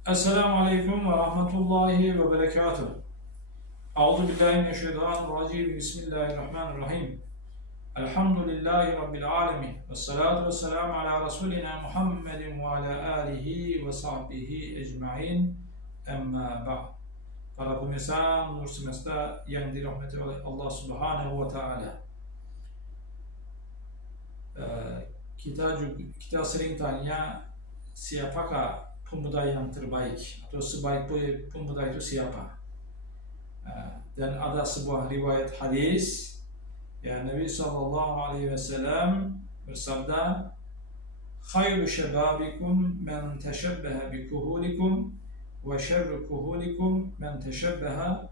Assalamualaikum warahmatullahi wabarakatuh. A'udzu billahi minasyaitonir rajim. Bismillahirrahmanirrahim. Alhamdulillahi rabbil alamin. Wassalatu wassalamu ala rasulina Muhammadin wa ala alihi wa sahbihi ajma'in. Amma ba'd. Para pemirsa Nur Semesta yang dirahmati oleh Allah Subhanahu wa taala. Kita sering tanya siapakah pemuda yang terbaik atau sebaik pemuda itu siapa? Dan ada sebuah riwayat hadis ya Nabi SAW bersabda, khairu syababikum man tashabbaha bikuhulikum wa syarru kuhulikum man tashabbaha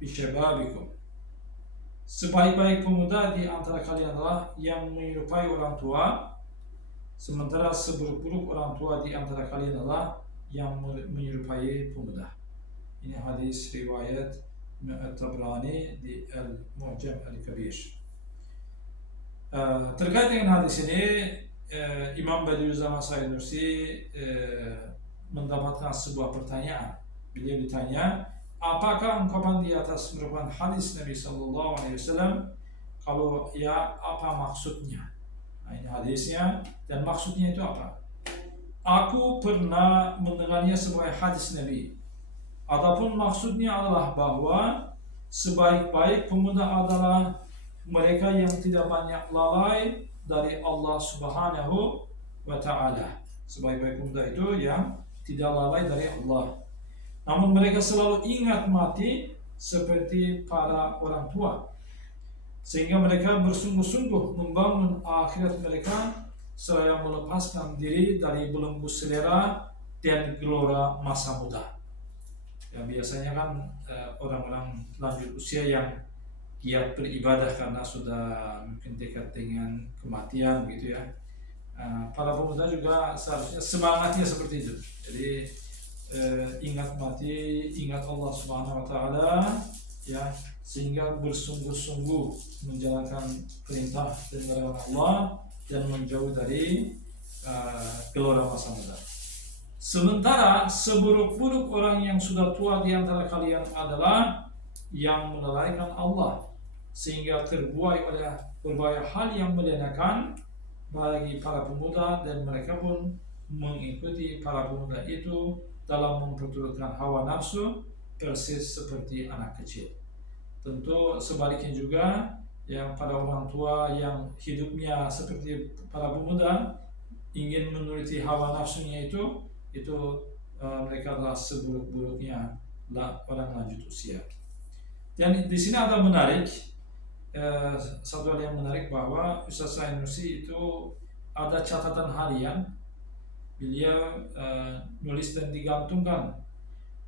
bisyababikum. Sebaik-baik pemuda di antara kalian adalah yang menyerupai orang tua, sementara seburuk-buruk orang tua di antara kalian adalah yang menyerupai pemuda. Ini hadis riwayat At-Tabrani di Al-Mu'jam Al-Kabir. Terkait dengan hadis ini, Imam Badiuzzamani Said Nursi mendapatkan sebuah pertanyaan. Beliau ditanya, apakah ungkapan di atas merupakan hadis Nabi Sallallahu Alaihi Wasallam? Kalau ya, apa maksudnya? Nah, ini hadisnya dan maksudnya itu apa? Aku pernah mendengarnya sebagai hadis Nabi. Adapun maksudnya adalah bahwa sebaik-baik pemuda adalah mereka yang tidak banyak lalai dari Allah Subhanahu wa ta'ala. Sebaik-baik pemuda itu yang tidak lalai dari Allah. Namun mereka selalu ingat mati seperti para orang tua. Sehingga mereka bersungguh-sungguh membangun akhirat mereka seraya melepaskan diri dari belenggu selera dan gelora masa muda. Ya, biasanya kan orang-orang lanjut usia yang giat beribadah karena sudah mungkin dekat dengan kematian gitu ya. Para pemuda juga seharusnya semangatnya seperti itu. Jadi ingat mati, ingat Allah Subhanahu wa taala ya, sehingga bersungguh-sungguh menjalankan perintah dan larangan Allah dan menjauh dari gelora masa muda. Sementara seburuk-buruk orang yang sudah tua di antara kalian adalah yang melalaikan Allah, sehingga terbuai oleh berbagai hal yang melenakan bagi para pemuda, dan mereka pun mengikuti para pemuda itu dalam memperturutkan hawa nafsu persis seperti anak kecil. Tentu sebaliknya juga, yang para orang tua yang hidupnya seperti para pemuda ingin menuruti hawa nafsunya itu mereka adalah seburuk-buruknya orang lanjut usia. Dan di sini ada menarik, satu hal yang menarik bahwa Ustaz Said Nursi itu ada catatan harian. Beliau nulis dan digantungkan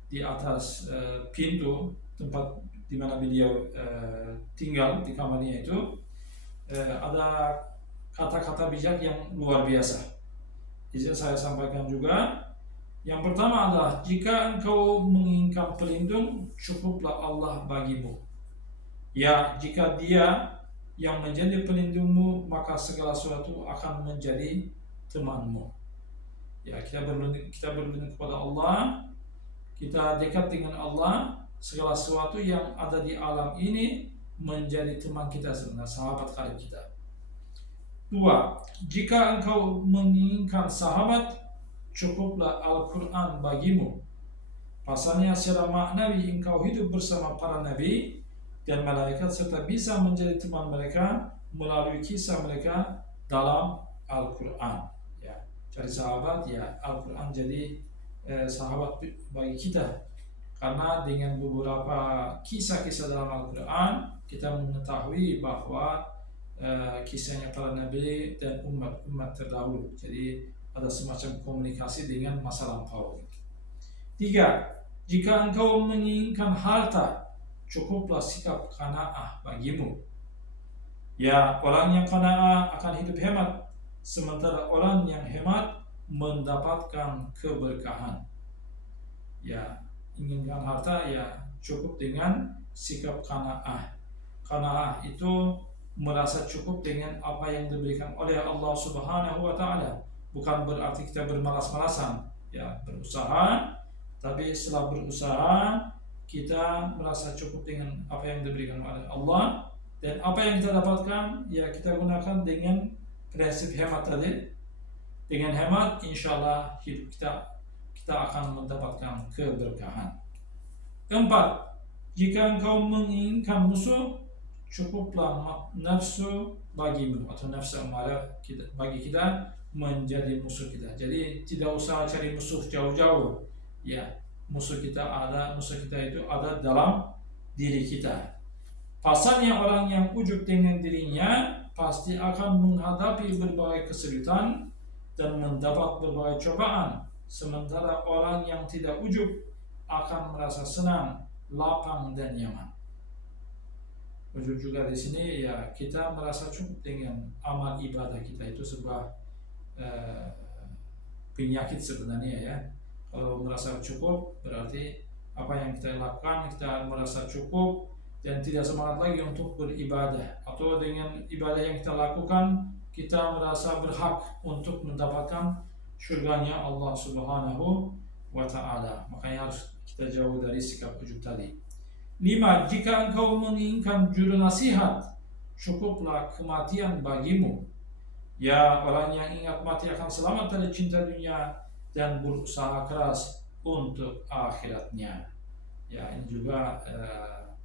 di atas pintu tempat di mana beliau tinggal di kamarnya itu. Ada kata-kata bijak yang luar biasa. Izin saya sampaikan juga. Yang pertama adalah, jika engkau menginginkan pelindung, cukuplah Allah bagimu. Ya, jika Dia yang menjadi pelindungmu, maka segala sesuatu akan menjadi temanmu. Ya, kita berlindung kepada Allah, kita dekat dengan Allah, segala sesuatu yang ada di alam ini menjadi teman kita sebenarnya, sahabat karib kita. 2. Jika engkau menginginkan sahabat, cukuplah Al-Quran bagimu. Pasalnya secara maknawi engkau hidup bersama para nabi dan malaikat, serta bisa menjadi teman mereka melalui kisah mereka dalam Al-Quran. Ya, cari sahabat, ya Al-Quran jadi sahabat bagi kita. Karena dengan beberapa kisah-kisah dalam Al-Quran, kita mengetahui bahwa kisahnya para nabi dan umat terdahulu. Jadi ada semacam komunikasi dengan masa lampau. 3. Jika engkau menginginkan harta, cukuplah sikap qanaah bagimu. Ya, orang yang qanaah akan hidup hemat, sementara orang yang hemat mendapatkan keberkahan. Ya, inginkan harta, ya cukup dengan sikap qanaah. Qanaah itu merasa cukup dengan apa yang diberikan oleh Allah Subhanahu wa taala. Bukan berarti kita bermalas-malasan, ya berusaha Tapi setelah berusaha, kita merasa cukup dengan apa yang diberikan oleh Allah, dan apa yang kita dapatkan ya kita gunakan dengan prinsip hemat tadi. Dengan hemat, insya Allah hidup kita akan mendapatkan keberkahan. Keempat, jika engkau menginginkan musuh, cukuplah nafsu bagimu atau nafsu amarah bagi kita menjadi musuh kita. Jadi tidak usah cari musuh jauh-jauh. Ya, musuh kita itu ada dalam diri kita. Pasalnya orang yang ujub dengan dirinya pasti akan menghadapi berbagai kesulitan dan mendapat berbagai cobaan. Sementara orang yang tidak ujub akan merasa senang, lapang dan nyaman. Ujub juga di sini ya kita merasa cukup dengan amal ibadah kita, itu sebuah penyakit sebenarnya ya. Kalau merasa cukup berarti apa yang kita lakukan kita merasa cukup dan tidak semangat lagi untuk beribadah, atau dengan ibadah yang kita lakukan kita merasa berhak untuk mendapatkan surganya Allah Subhanahu wa Ta'ala. Makanya harus kita jauh dari sikap ujub tadi. 5. Jika engkau menginginkan juru nasihat, cukuplah kematian bagimu. Ya, orang yang ingat mati akan selamat dari cinta dunia dan berusaha keras untuk akhiratnya. Ya, ini juga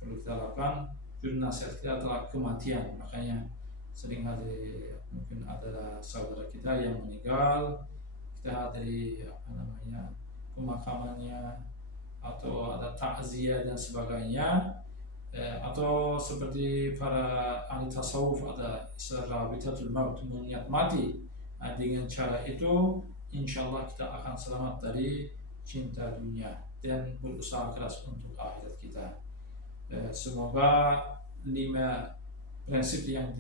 perlu kita lakukan. Juru nasihat kita adalah kematian. Makanya sering mungkin ada saudara kita yang meninggal, kita hadiri pemakamannya, atau ada takziah dan sebagainya, atau seperti para ahli tasawuf ada rabitatul maut, mengingat mati. Dengan cara itu insyaallah kita akan selamat dari cinta dunia dan berusaha keras untuk akhirat kita. Semoga 5 prinsip yang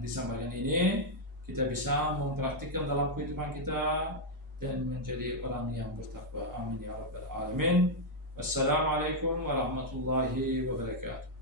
disampaikan ini kita bisa mempraktikkan dalam kehidupan kita dan menjadi orang yang bertakwa. Amin ya rabbal alamin. Wassalamualaikum warahmatullahi wabarakatuh.